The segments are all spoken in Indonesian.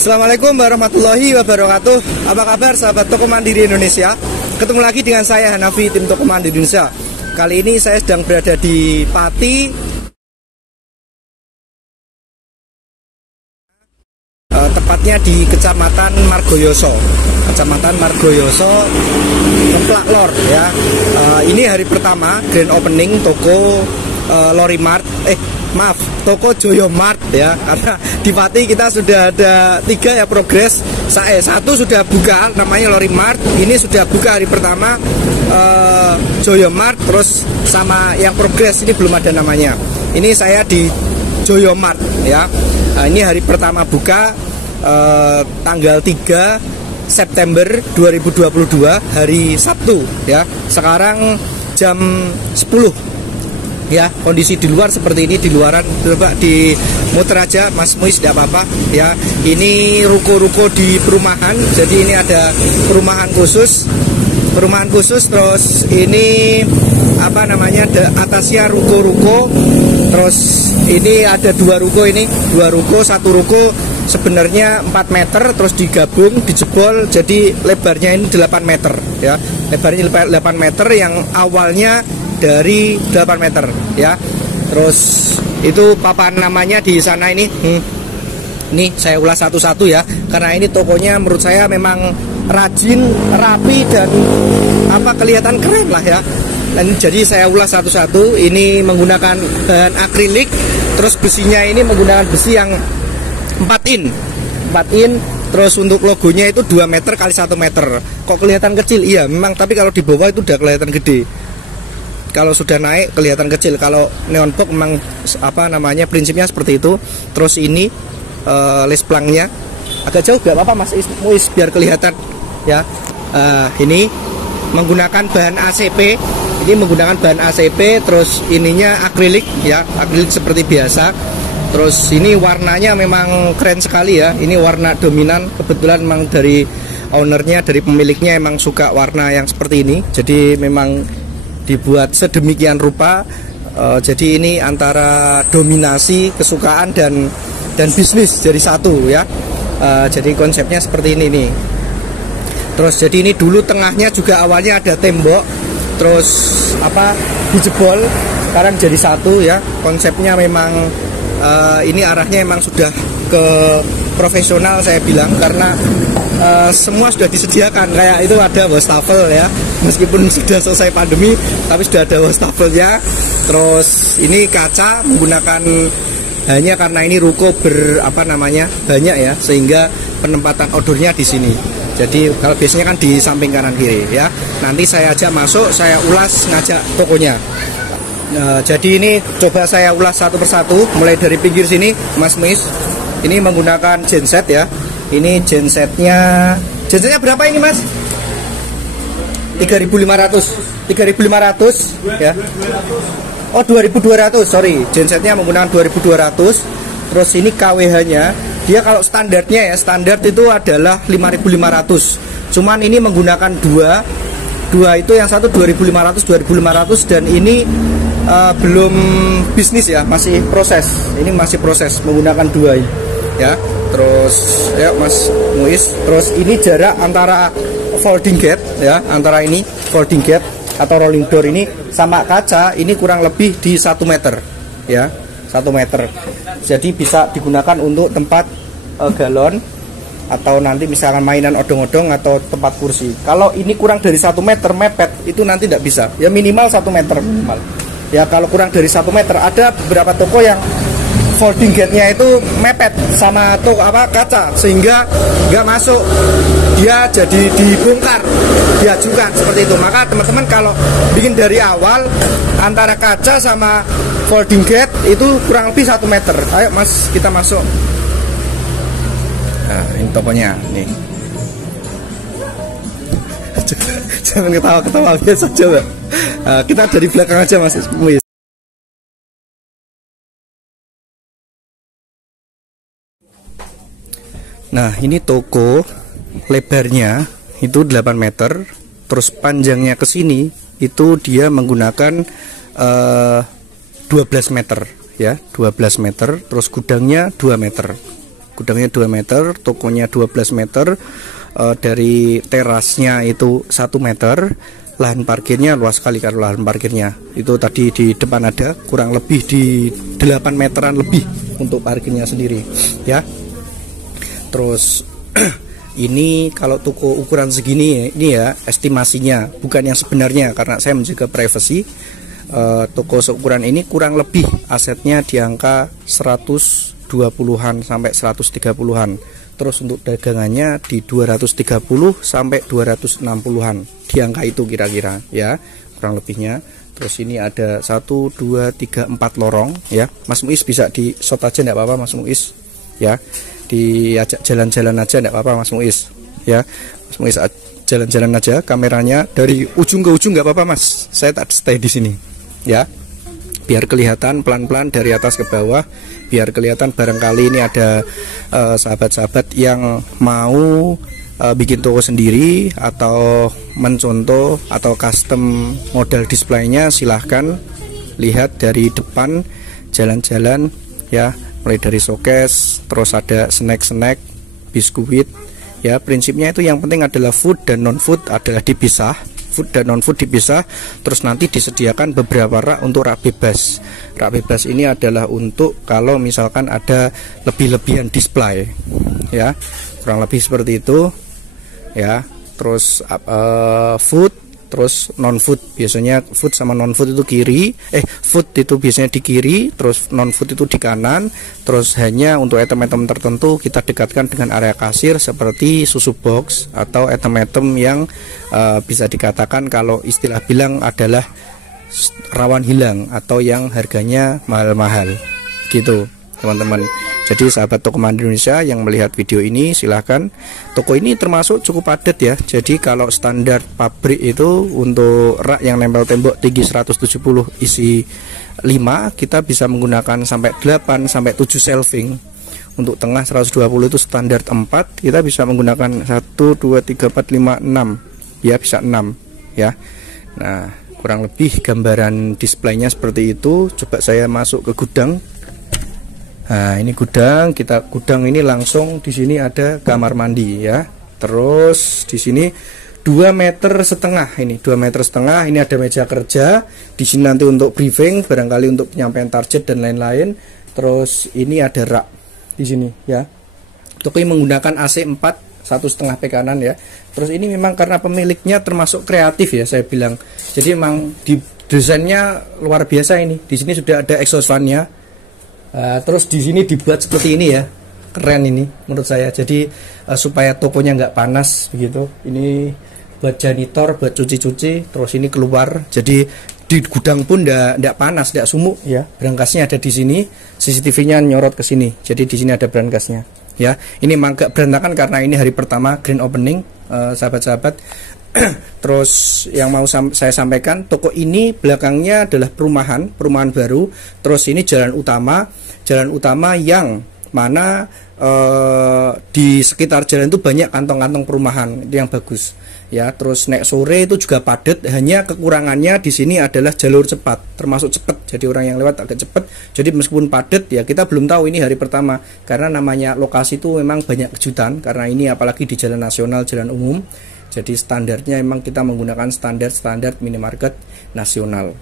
Assalamualaikum warahmatullahi wabarakatuh. Apa kabar sahabat Toko Mandiri Indonesia? Ketemu lagi dengan saya Hanafi, tim Toko Mandiri Indonesia. Kali ini saya sedang berada di Pati, tepatnya di Kecamatan Margoyoso. Kecamatan Margoyoso, Keplak Lor ya. Ini hari pertama grand opening toko Lorimart. Toko Joyomart ya. Karena di Pati kita sudah ada 3 ya progres. Satu sudah buka namanya Lorimart. Ini sudah buka hari pertama Joyomart. Terus sama yang progres ini belum ada namanya. Ini saya di Joyomart ya. Ini hari pertama buka tanggal 3 September 2022 hari Sabtu ya. Sekarang jam 10 ya, kondisi di luar seperti ini. Di luaran, coba di muter aja Mas Muis, tidak apa-apa ya. Ini ruko-ruko di perumahan, jadi ini ada perumahan khusus. Terus ini apa namanya, atasnya ruko-ruko. Terus ini ada 2 ruko, satu ruko sebenarnya 4 meter, terus digabung, dijebol, jadi lebarnya ini 8 meter ya. Lebarnya 8 meter yang awalnya dari 8 meter ya. Terus itu papan namanya di sana ini. Ini saya ulas satu-satu ya, karena ini tokonya menurut saya memang rajin, rapi, dan kelihatan keren lah ya. Dan jadi saya ulas satu-satu. Ini menggunakan bahan akrilik, terus besinya ini menggunakan besi yang 4 in. Terus untuk logonya itu 2 meter kali 1 meter. Kok kelihatan kecil? Iya memang, tapi kalau di bawah itu udah kelihatan gede. Kalau sudah naik kelihatan kecil. Kalau neon box memang prinsipnya seperti itu. Terus ini les plangnya agak jauh, gak apa-apa Mas Muis biar kelihatan ya. Ini menggunakan bahan ACP. Terus ininya akrilik ya, akrilik seperti biasa. Terus ini warnanya memang keren sekali ya. Ini warna dominan, kebetulan memang dari ownernya, dari pemiliknya emang suka warna yang seperti ini. Jadi memang dibuat sedemikian rupa. Jadi ini antara dominasi, kesukaan dan bisnis jadi satu ya. Jadi konsepnya seperti ini nih. Terus jadi ini dulu tengahnya juga awalnya ada tembok, terus dijebol, sekarang jadi satu ya. Konsepnya memang ini arahnya memang sudah ke profesional saya bilang, karena semua sudah disediakan. Kayak itu ada wastafel ya, meskipun sudah selesai pandemi tapi sudah ada wastafelnya. Terus ini kaca menggunakan, hanya karena ini ruko banyak ya, sehingga penempatan outdoornya di sini. Jadi kalau biasanya kan di samping kanan kiri ya. Nanti saya ajak masuk, saya ulas, ngajak tokonya. Jadi ini coba saya ulas satu persatu, mulai dari pinggir sini Mas Mis. Ini menggunakan genset ya. Ini gensetnya berapa ini Mas? 3.500 ya. Oh 2.200, sorry. Gensetnya menggunakan 2.200. Terus ini KWH-nya, dia kalau standarnya ya, standar itu adalah 5.500. Cuman ini menggunakan dua itu, yang satu 2.500 dan ini belum bisnis ya, masih proses. Ini masih proses menggunakan 2 ini ya. Terus ya Mas Muis, terus ini jarak antara folding gate ya, antara ini folding gate atau rolling door ini sama kaca ini kurang lebih di 1 meter ya, 1 meter. Jadi bisa digunakan untuk tempat galon, atau nanti misalkan mainan odong-odong atau tempat kursi. Kalau ini kurang dari 1 meter mepet, itu nanti tidak bisa ya, minimal 1 meter minimal ya. Kalau kurang dari 1 meter, ada beberapa toko yang folding gate-nya itu mepet sama kaca, sehingga nggak masuk, dia jadi dibongkar, diajukan seperti itu. Maka teman-teman kalau bikin dari awal, antara kaca sama folding gate itu kurang lebih 1 meter. Ayo Mas, kita masuk. Nah ini tokonya nih. Jangan ketawa-ketawa, biasa coba. Kita dari belakang aja Mas Muis. Nah ini toko, lebarnya itu 8 meter, terus panjangnya ke sini itu dia menggunakan 12 meter ya, 12 meter. Terus gudangnya 2 meter. gudangnya 2 meter, tokonya 12 meter, dari terasnya itu 1 meter. Lahan parkirnya luas sekali, kalau lahan parkirnya itu tadi di depan ada kurang lebih di 8 meteran lebih untuk parkirnya sendiri ya. Terus ini kalau toko ukuran segini ini ya estimasinya, bukan yang sebenarnya karena saya menjaga privasi. Toko seukuran ini kurang lebih asetnya di angka 120-an sampai 130-an. Terus untuk dagangannya di 230 sampai 260-an, di angka itu kira-kira ya kurang lebihnya. Terus ini ada 1, 2, 3, 4 lorong ya. Mas Muiz bisa di shot aja enggak apa-apa Mas Muiz ya, diajak jalan-jalan aja enggak apa-apa Mas Muiz ya. Mas Muiz jalan-jalan aja, kameranya dari ujung ke ujung enggak apa-apa Mas, saya tak stay di sini ya, biar kelihatan pelan-pelan dari atas ke bawah, biar kelihatan barangkali ini ada sahabat-sahabat yang mau bikin toko sendiri atau mencontoh atau custom model displaynya. Silahkan lihat dari depan, jalan-jalan ya, mulai dari showcase, terus ada snack-snack, biskuit ya. Prinsipnya itu yang penting adalah food dan non food adalah dipisah, food dan non food dipisah. Terus nanti disediakan beberapa rak untuk rak bebas. Rak bebas ini adalah untuk kalau misalkan ada lebih-lebihan display ya, kurang lebih seperti itu ya. Terus food, terus non food, biasanya food sama non food itu kiri, food itu biasanya di kiri, terus non food itu di kanan. Terus hanya untuk item-item tertentu kita dekatkan dengan area kasir seperti susu box atau item-item yang bisa dikatakan kalau istilah bilang adalah rawan hilang atau yang harganya mahal-mahal gitu teman-teman. Jadi sahabat toko Mandiri Indonesia yang melihat video ini, silahkan. Toko ini termasuk cukup padat ya. Jadi kalau standar pabrik itu untuk rak yang nempel tembok tinggi 170 isi 5, kita bisa menggunakan sampai 8 sampai 7 shelving. Untuk tengah 120 itu standar 4, kita bisa menggunakan 1 2 3 4 5 6 ya, bisa 6 ya. Nah, kurang lebih gambaran displaynya seperti itu. Coba saya masuk ke gudang. Nah, ini gudang, gudang ini langsung di sini ada kamar mandi ya. Terus di sini 2,5 meter ini 2,5 meter, ini ada meja kerja. Di sini nanti untuk briefing, barangkali untuk penyampaian target dan lain-lain. Terus ini ada rak di sini ya. Toko ini menggunakan AC 4 1,5 P kanan ya. Terus ini memang karena pemiliknya termasuk kreatif ya, saya bilang. Jadi memang di desainnya luar biasa ini. Di sini sudah ada exhaust fan-nya. Terus di sini dibuat seperti ini ya, keren ini menurut saya. Jadi supaya tokonya nggak panas begitu. Ini buat janitor, buat cuci-cuci. Terus ini keluar. Jadi di gudang pun nggak panas, nggak sumuk ya. Brangasnya ada di sini, CCTV-nya nyorot ke sini. Jadi di sini ada brangasnya ya. Ini memang agak berantakan karena ini hari pertama grand opening sahabat-sahabat. Terus yang mau saya sampaikan, toko ini belakangnya adalah perumahan baru. Terus ini jalan utama yang mana di sekitar jalan itu banyak kantong-kantong perumahan, itu yang bagus ya. Terus naik sore itu juga padat, hanya kekurangannya di sini adalah jalur cepat, termasuk cepat, jadi orang yang lewat agak cepat. Jadi meskipun padat ya, kita belum tahu ini hari pertama karena namanya lokasi itu memang banyak kejutan, karena ini apalagi di jalan nasional, jalan umum. Jadi standarnya memang kita menggunakan standar minimarket nasional.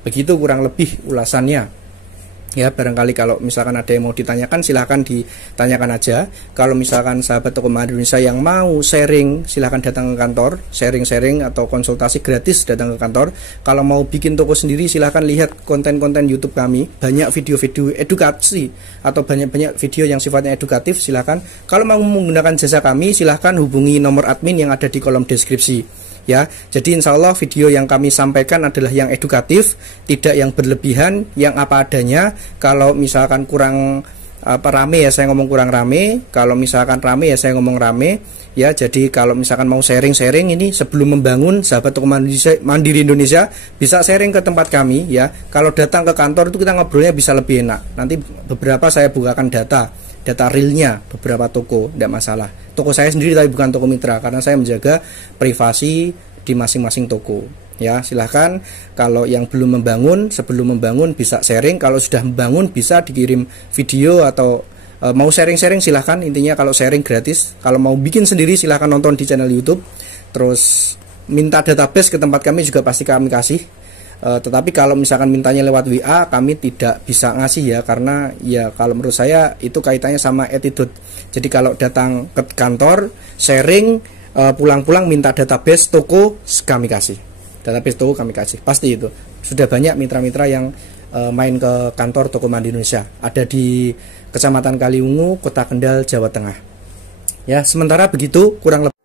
Begitu kurang lebih ulasannya. Ya, barangkali kalau misalkan ada yang mau ditanyakan, silahkan ditanyakan aja. Kalau misalkan sahabat toko Mandiri Indonesia yang mau sharing, silahkan datang ke kantor, sharing atau konsultasi gratis datang ke kantor. Kalau mau bikin toko sendiri, silahkan lihat konten-konten YouTube kami. Banyak video-video edukasi atau banyak video yang sifatnya edukatif, silahkan. Kalau mau menggunakan jasa kami, silahkan hubungi nomor admin yang ada di kolom deskripsi. Ya, jadi insya Allah video yang kami sampaikan adalah yang edukatif, tidak yang berlebihan, yang apa adanya. Kalau misalkan kurang rame ya saya ngomong kurang rame, kalau misalkan rame ya saya ngomong rame. Ya, jadi kalau misalkan mau sharing ini sebelum membangun, sahabat toko Mandiri Indonesia bisa sharing ke tempat kami ya. Kalau datang ke kantor itu kita ngobrolnya bisa lebih enak. Nanti beberapa saya bukakan data realnya beberapa toko, tidak masalah. Toko saya sendiri tapi bukan toko mitra, karena saya menjaga privasi di masing-masing toko. Ya, silahkan kalau yang belum membangun, sebelum membangun bisa sharing. Kalau sudah membangun bisa dikirim video atau Mau sharing-sharing silahkan, intinya kalau sharing gratis. Kalau mau bikin sendiri silahkan nonton di channel YouTube. Terus minta database ke tempat kami juga pasti kami kasih. Tetapi kalau misalkan mintanya lewat WA, kami tidak bisa ngasih ya, karena ya kalau menurut saya itu kaitannya sama attitude. Jadi kalau datang ke kantor sharing, pulang-pulang minta database toko, kami kasih. Database toko kami kasih, pasti itu. Sudah banyak mitra-mitra yang main ke kantor Tokopedia Indonesia. Ada di Kecamatan Kaliungu, Kota Kendal, Jawa Tengah. Ya, sementara begitu kurang lebih.